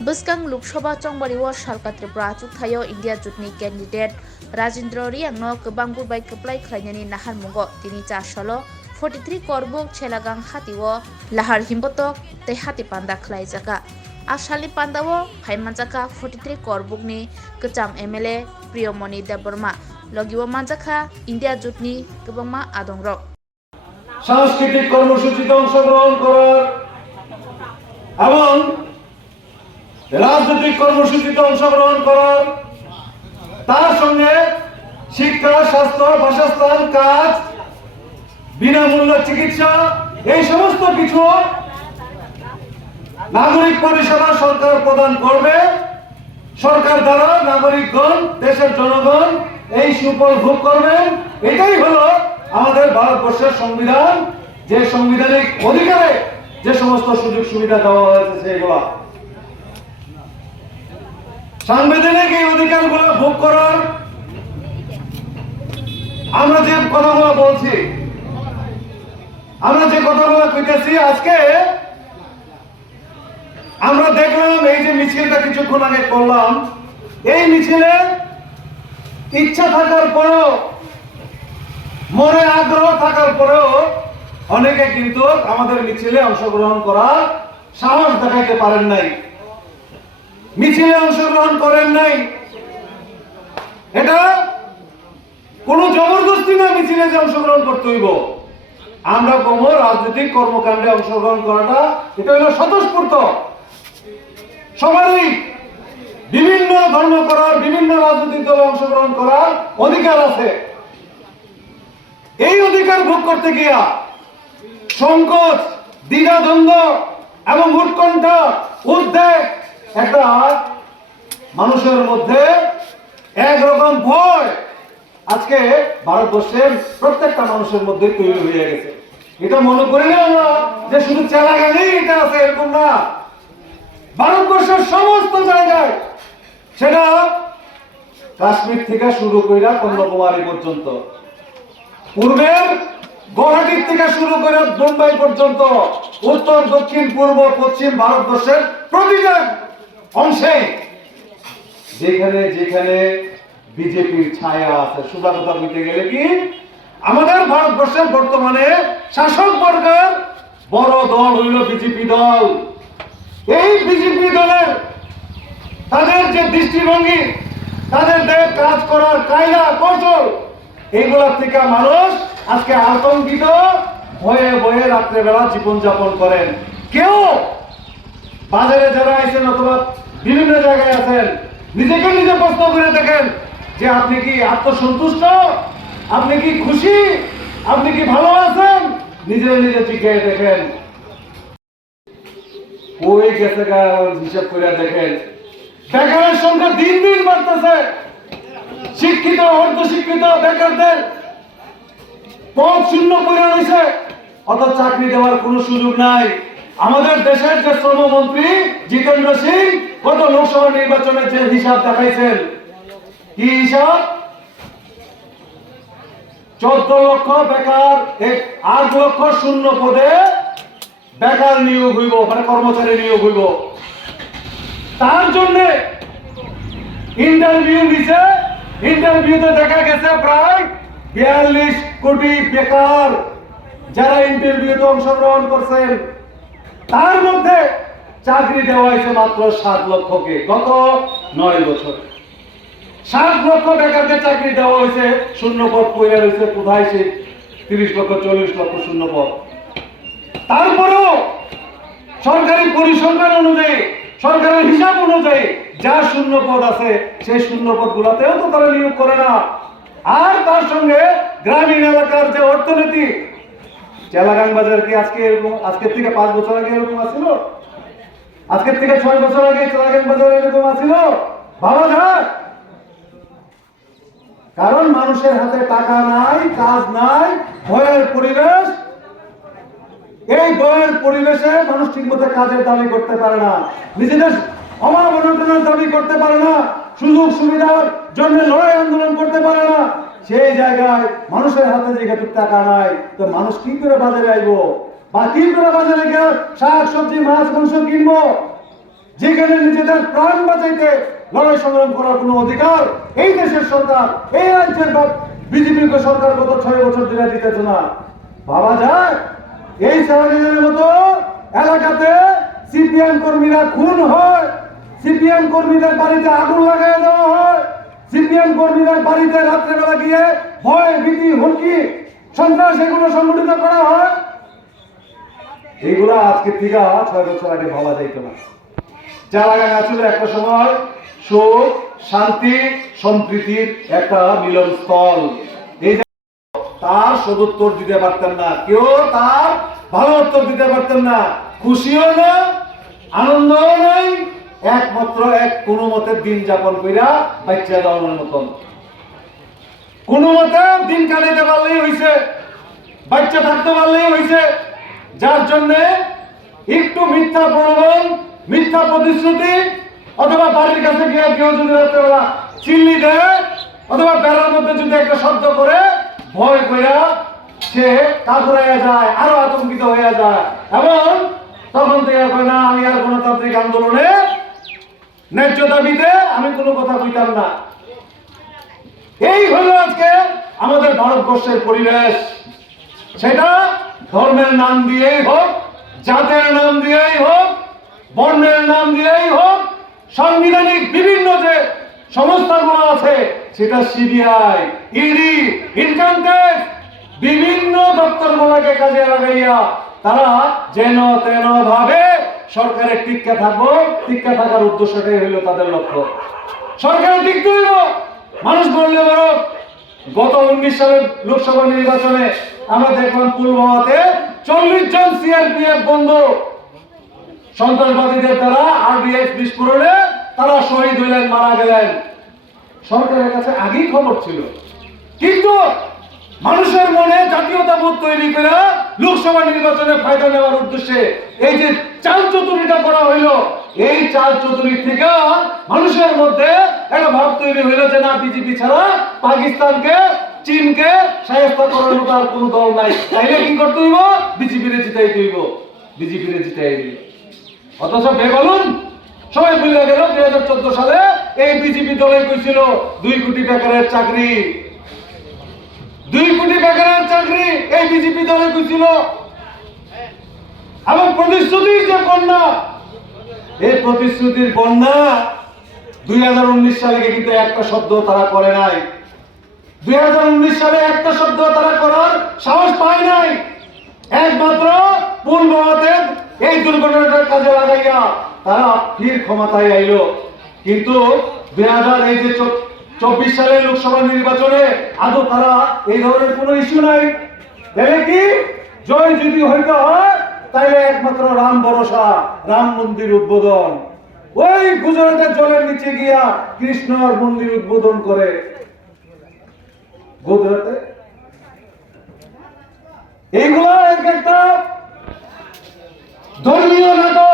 Buskang Luksoba Chongbariwa Shalka Tripura Chuthayo India Jutni candidate Rajendra Riangno Kebangbu by Keplai Klainani Nahar Mungo Tini Chashalo 43 Korbuk Chelagang Hatiwo Lahar Himbotok Te Hati Panda Klaizaka Ashali Pandawo Haimanjaka 43 Korbukni Kecham MLA Priyomoni Deborma Logiwo Manjaka India Jutni Kebangma Adongrok সাংস্কৃতিক কর্মসূচিতে অংশগ্রহণ করার এবং রাজনৈতিক কর্মসূচিতে অংশগ্রহণ করার তার সঙ্গে শিক্ষা স্বাস্থ্য বাসস্থান কাজ বিনামূল্য চিকিৎসা এই সমস্ত কিছু নাগরিক পরিষেবা সরকার প্রদান করবে। সরকার দ্বারা নাগরিকগণ দেশের জনগণ এই সুফল ভোগ করবেন। এটাই হলো আমাদের ভারতবর্ষের সংবিধান, যে সাংবিধানিক অধিকারে যে সমস্ত সুযোগ সুবিধা দেওয়া হয়েছে সেগুলো সাংবিধানিক এই অধিকারগুলো ভোগ করার আমরা যে কথাগুলো বলছি, আমরা যে কথাগুলো কইতেছি, আজকে আমরা দেখলাম এই যে মিছিলটা কিছুক্ষণ আগে করলাম, এই মিছিলে ইচ্ছা থাকার পরেও মনে আগ্রহ থাকার পরেও অনেকে কিন্তু আমাদের মিছিলে অংশগ্রহণ করার সাহস দেখাইতে পারেন নাই, মিছিলে অংশগ্রহণ করেন নাই। এটা কোনো জবরদস্তি না মিছিলে যে অংশগ্রহণ করতে হইব। আমরা কোনো রাজনৈতিক কর্মকাণ্ডে অংশগ্রহণ করাটা এটা হলো স্বতঃস্ফূর্ত, সবারই বিভিন্ন ধর্ম করার বিভিন্ন রাজনৈতিক দলে অংশগ্রহণ করার অধিকার আছে। এই অধিকার ভোগ করতে গিয়া সংকোচ, দ্বিধাদ্বন্দ্ব এবং উৎকণ্ঠা, উদ্বেগ একটা মানুষের মধ্যে একরকম ভয় আজকে ভারতবর্ষের প্রত্যেকটা মানুষের মধ্যে তৈরি হয়ে গেছে। এটা মনে করি না আমরা যে শুধু চেলাগানেই এটা আছে, এরকম না। ভারতবর্ষের সমস্ত জায়গায়, সেটা কাশ্মীর থেকে শুরু করে কন্যাকুমারী পর্যন্ত, পূর্বের গুয়াহাটি থেকে শুরু করে মুম্বাই পর্যন্ত, উত্তর দক্ষিণ পূর্ব পশ্চিম ভারতবর্ষের প্রতিটা অংশে যেখানে যেখানে বিজেপির ছায়া আছে, সোজা কথা বলতে গেলে কি আমাদের ভারতবর্ষের বর্তমানে শাসক বর্গের বড় দল হইল বিজেপি দল। এই বিজেপি দলের তাদের যে দৃষ্টিভঙ্গি, তাদের কাজ করার কায়দা কৌশল, এইগুলোর থেকে মানুষ আজকে আতঙ্কিত ভয়ে ভয়ে রাত্রেবেলা জীবনযাপন করেন। কেউ বাজারে যারা আছেন অথবা বিভিন্ন জায়গায় আছেন, নিজেকে নিজে প্রশ্ন করে দেখেন যে আপনি কি আত্মসন্তুষ্ট, আপনি কি খুশি, আপনি কি ভালো আছেন, নিজে নিজে জিজ্ঞাসা দেখেন। ওই গেছে হিসাব করে দেখেন, বেকারের সংখ্যা দিন দিন বাড়তেছে। শিক্ষিত অর্ধশিক্ষিত বেকারদের পদ শূন্য করে রয়েছে, অর্থাৎ চাকরি দেওয়ার কোন সুযোগ নাই। আমাদের দেশের যে শ্রমমন্ত্রী জিতেন্দ্র সিং গত লোকসভা নির্বাচনের যে হিসাব দেখাইছেন, কি হিসাব? 14 লক্ষ বেকার, 8 লক্ষ শূন্য পদে বেকার নিয়োগ হইব, মানে কর্মচারী নিয়োগ হইব। তার জন্য ইন্টারভিউ দিছে, ইন্টারভিউতে দেখা গেছে প্রায় 42 কোটি বেকার যারা ইন্টারভিউতে অংশগ্রহণ করছেন, তার মধ্যে চাকরি দেওয়া হয়েছে মাত্র 7 লক্ষকে। গত 9 বছরে 7 লক্ষ বেকারকে চাকরি দেওয়া হয়েছে, শূন্য পদ পড়ে রয়েছে কোথায় সে 30 লক্ষ 40 লক্ষ শূন্য পদ। তারপরেও সরকারি পরিসংখ্যান অনুযায়ী, সরকারের হিসাব অনুযায়ী যা শূন্য পদ আছে সেই শূন্য পদ গুলাতেও তো তারা নিয়োগ করে না। আর তার সঙ্গে গ্রামীণ এলাকার যে অর্থনীতি, চেলাগাং বাজার কি আজকের থেকে 5 বছর আগে এরকম আছিল? আজকের থেকে 6 বছর আগে চেলাগাং বাজার এরকম আছিল? ভাবা যায়? কারণ মানুষের হাতে টাকা নাই, কাজ নাই, ভয়ের পরিবেশ। এই ভয়ের পরিবেশে মানুষ ঠিকমতো কাজের দাবি করতে পারে না, নিজেদের অভাব অনটনের দাবি করতে পারে না, সুযোগ সুবিধার জন্য লড়াই আন্দোলন করতে পারে না। সেই জায়গায় মানুষের হাতে যেহেতু টাকা নাই, তো মানুষ কি করে বাজারে আইবো বা কি করে বাজারে গিয়ে শাক সবজি মাছ মাংস কিনবো? যেখানে নিজেদের প্রাণ বাঁচাইতে লড়াই সংগ্রাম করার কোনো অধিকার এই দেশের সরকার, এই রাজ্যের বিজেপি সরকার গত 6 বছর ধরে দিতেছে না। ভাবা যায় এই সারাদিনের মতো এলাকাতে সিপিএম কর্মীরা খুন হয়, সিপিএম কর্মীদের বাড়িতে আগুন লাগাই দেওয়া হয়, সিপিএম কর্মীদের বাড়িতে রাত্রেবেলা গিয়ে ভয় ভীতি হুমকি সন্ত্রাস এগুলো সংগঠিত করা হয়। এইগুলা আজকে থেকে 6 বছর আগে ভাবা যাইত না। চালাগাঙ্গা ছিল একটা সময় সুখ শান্তি সম্প্রীতির একটা মিলনস্থল। এই তার সদুত্তর দিতে পারতেন না, কেউ তার ভালো উত্তর দিতে পারতেন না, খুশিও না আনন্দও নাই, একমাত্র কোনো মতে দিন যাপন কইরা বাচ্চা যাওয়ার মতন কোনো মতে দিন কাটাইতে পারলেই হইছে, বাচ্চা থাকতে পারলেই হইছে। যার জন্য একটু মিথ্যা প্রলোভন, মিথ্যা প্রতিশ্রুতি, অথবা বাড়ির কাছে গিয়ে কেউ যদি রাত্রেবেলা চিল্লি দেয় অথবা বেড়ার মধ্যে যদি একটা শব্দ করে ভয় কইরা সে কাতরাইয়া যায়, আরো আতঙ্কিত হয়ে যায়, এবং তখন থেকে কয় না আমি আর গণতান্ত্রিক আন্দোলনে ন্যায্য দাবিতে আমি কোনো কথা কইতাম না। এই হলো আজকে আমাদের ভারতবর্ষের পরিবেশ। সেটা ধর্মের নাম দিয়েই হোক, জাতের নাম দিয়েই হোক, বর্ণের নাম দিয়েই হোক, সাংবিধানিক বিভিন্ন যে সংস্থাগুলো আছে সেটা সিবিআই, ইডি, ইনকাম ট্যাক্স বিভিন্ন দপ্তরগুলোকে কাজে লাগাইয়া তারা যেন তেন ভাবে সরকারের টিক্কা থাকার উদ্দেশ্যটাই হইল তাদের লক্ষ্য। সরকারের টিকতে হইল, মানুষ বললে বড়। গত 19 সালের লোকসভা নির্বাচনে আমরা দেখলাম পুলওয়ামাতে 40 জন সিআরপিএফ বন্ধু সন্ত্রাসবাদীদের দ্বারা আরডিএক্স বিস্ফোরণে তারা শহীদ হইলেন, মারা গেলেন। সরকারের কাছে আগেই খবর ছিল, কিন্তু মানুষের মনে জাতীয়তাবোধ তৈরি করে লোকসভা নির্বাচনে ফায়দা নেওয়ার উদ্দেশ্যে এই যে চাল চতুরিটা করা হইল, এই চাল চতুরি থেকে মানুষের মধ্যে একটা ভাব তৈরি হইল যে না, বিজেপি ছাড়া পাকিস্তানকে চীনকে সাহায্য করার মতো আর কোনো দল নাই, তাইলে কি করতে হইব, বিজেপিরে জিতাইতে হইব, বিজেপিরে জিতাই দিল। অথচ বেবলুন সবাই ভুলে গেল 2014 সালে এই বিজেপি দলে কইছিল 2 কোটি বেকারের চাকরি, 2 কোটি বেকারের চাকরি এই বিজেপি দলে কইছিল। এবং প্রতিশ্রুতির যে বন্যা, এই প্রতিশ্রুতির বন্যা 2019 সালে কিন্তু একটা শব্দ তারা করে নাই। 2019 সালে একটা শব্দ তারা করার সাহস পায় নাই, একমাত্র পুলওয়ামাতে এই দুর্ঘটনাটার কাজে লাগাইয়া তারা ফির ক্ষমতায় আইল। কিন্তু 2024 সালের লোকসভা নির্বাচনে আদৌ তারা এই ধরনের কোনো ইস্যু নাই। দেখে কি জয় যদি হইতে হয় তাইলে একমাত্র রাম ভরসা, রাম মন্দির উদ্বোধন, ওই গুজরাটের জলের নিচে গিয়া কৃষ্ণর মন্দির উদ্বোধন করে গুজরাটে। এইগুলা একটা ধর্মীয় নাটক।